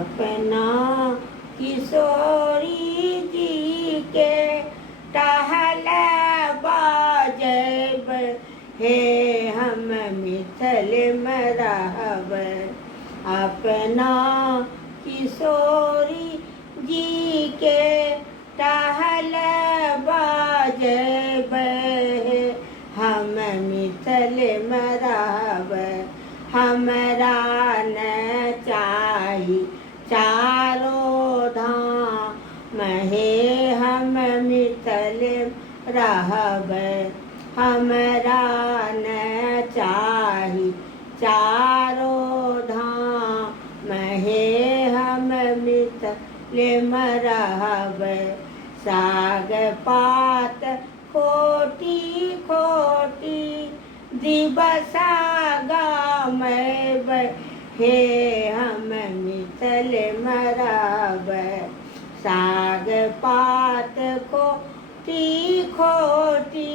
अपना किशोरी जी के टहल बाजब हे हम मिथल में रहब। अपना किशोरी जी के टहल बाजब हे हम मिथल में रहब। हमरा न चाही चारों धाम हे हम मिथल रहब। हमरा न चाही चारों धाम हे हम मिथल में रहब। साग पात खोटी खोटी दिवसा गामब हे हम मिथल में रहब। साग पात खोटी खोटी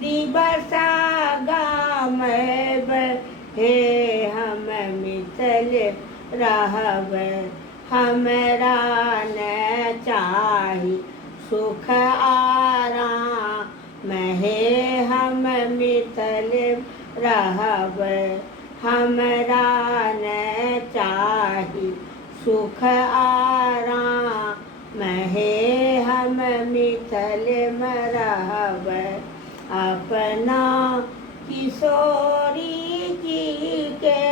दिवसा गामब हे हम मिथल रहब। हमरा न चाही सुख आराम हे हम मिथल रहब। हमरा न चाही सुख आराम हे हम मिथल में रहब। अपना किशोरी जी के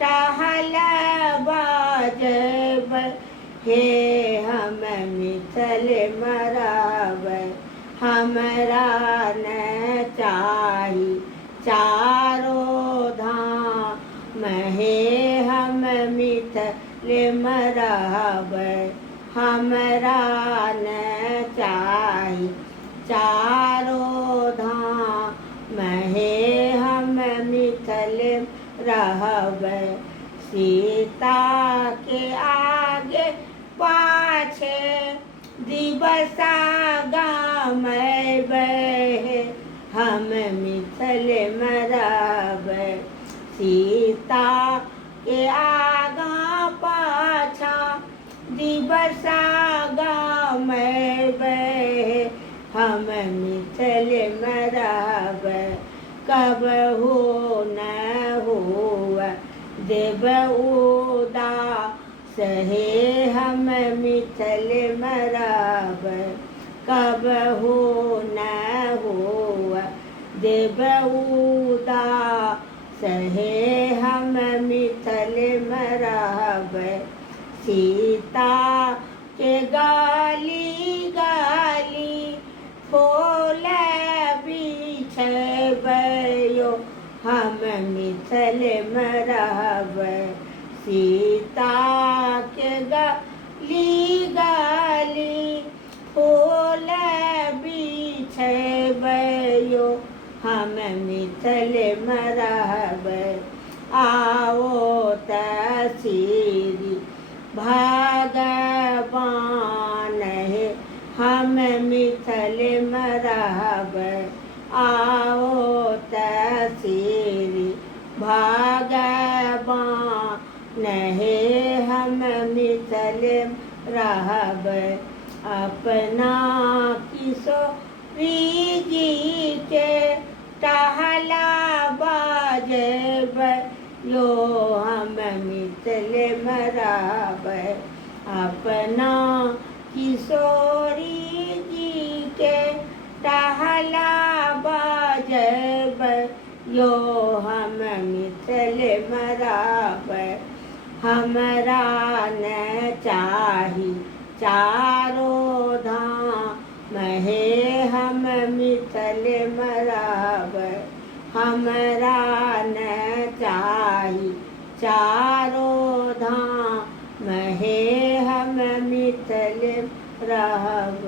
टहल बाजब हे हम मिथल में रहब। हमरा न चाही चारों धाम हे हम मिथल में रहब। हमरा न चाही चारों धाम हे हम मिथल रहब। सीता के आगे पाछे दिवसा गामब हे हम मिथल में रहब। सीता के आगा पाछा दिवसा गामब हे हम मिथल में रहब। कबहू न हुआ देव उदास हे हम मिथल में रहब। कबहू न हुआ देव उदास हे हम मिथल में रहब। सीता के गाली गाली फूल बिछब यो हम मिथल में रहब। सीता के गाली गाली फूल बिछब यो हम मिथल में रहब। आओ तसीरी भगवान हे हम मिथल में रहब। आओ तसीरी भगवान हे हम मिथल रहब। अपना किशोरी जी के टहल बाजब यो हम मिथल में रहब। अपना किशोरी जी के टहल बाजब यो हम मिथल में रहब। हमरा न चाही चारों धाम हे हम मिथल में रहब। हमरा न चाही चारों धाम हे हम मिथल रहब।